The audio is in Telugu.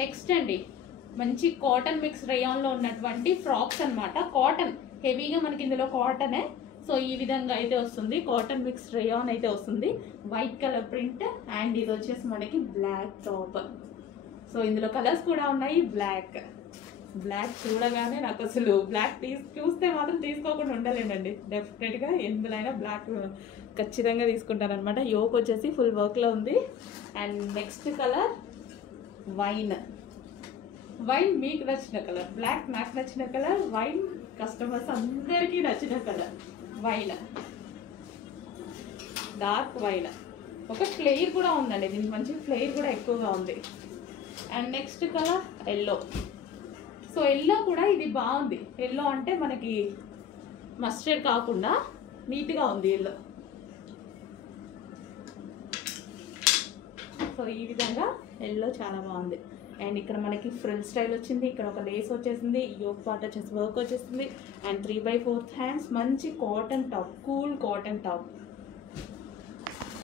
నెక్స్ట్ అండి మంచి కాటన్ మిక్స్ రేయాన్లో ఉన్నటువంటి ఫ్రాక్స్ అన్నమాట. కాటన్ హెవీగా మనకి ఇందులో కాటనే. సో ఈ విధంగా అయితే వస్తుంది, కాటన్ మిక్స్ రేయాన్ అయితే వస్తుంది, వైట్ కలర్ ప్రింట్. అండ్ ఇది వచ్చేసి మనకి బ్లాక్ టాప్. సో ఇందులో కలర్స్ కూడా ఉన్నాయి. బ్లాక్ చూడగానే నాకు అసలు బ్లాక్ చూస్తే మాత్రం తీసుకోకుండా ఉండలేనండి. డెఫినెట్గా ఎందులోనైనా బ్లాక్ ఖచ్చితంగా తీసుకుంటాను అనమాట. యోక్ వచ్చేసి ఫుల్ వర్క్లో ఉంది. అండ్ నెక్స్ట్ కలర్ వైన్ మీకు నచ్చిన కలర్, బ్లాక్ నాకు నచ్చిన కలర్, వైన్ కస్టమర్స్ అందరికీ నచ్చిన కలర్ వైన్, డార్క్ వైన్. ఒక ఫ్లేర్ కూడా ఉందండి, దీనికి మంచి ఫ్లేర్ కూడా ఎక్కువగా ఉంది. And next colour yellow. So yellow కూడా ఇది బాగుంది. ఎల్లో అంటే మనకి మస్టర్డ్ కాకుండా నీట్గా ఉంది ఎల్లో. సో ఈ విధంగా ఎల్లో చాలా బాగుంది. అండ్ ఇక్కడ మనకి ఫ్రిల్ స్టైల్ వచ్చింది, ఇక్కడ ఒక లేస్ వచ్చేసింది, యోక్ పార్ట్ వచ్చేసి వర్క్ వచ్చేసింది. అండ్ 3/4 హ్యాండ్స్, మంచి cotton top, cool cotton top.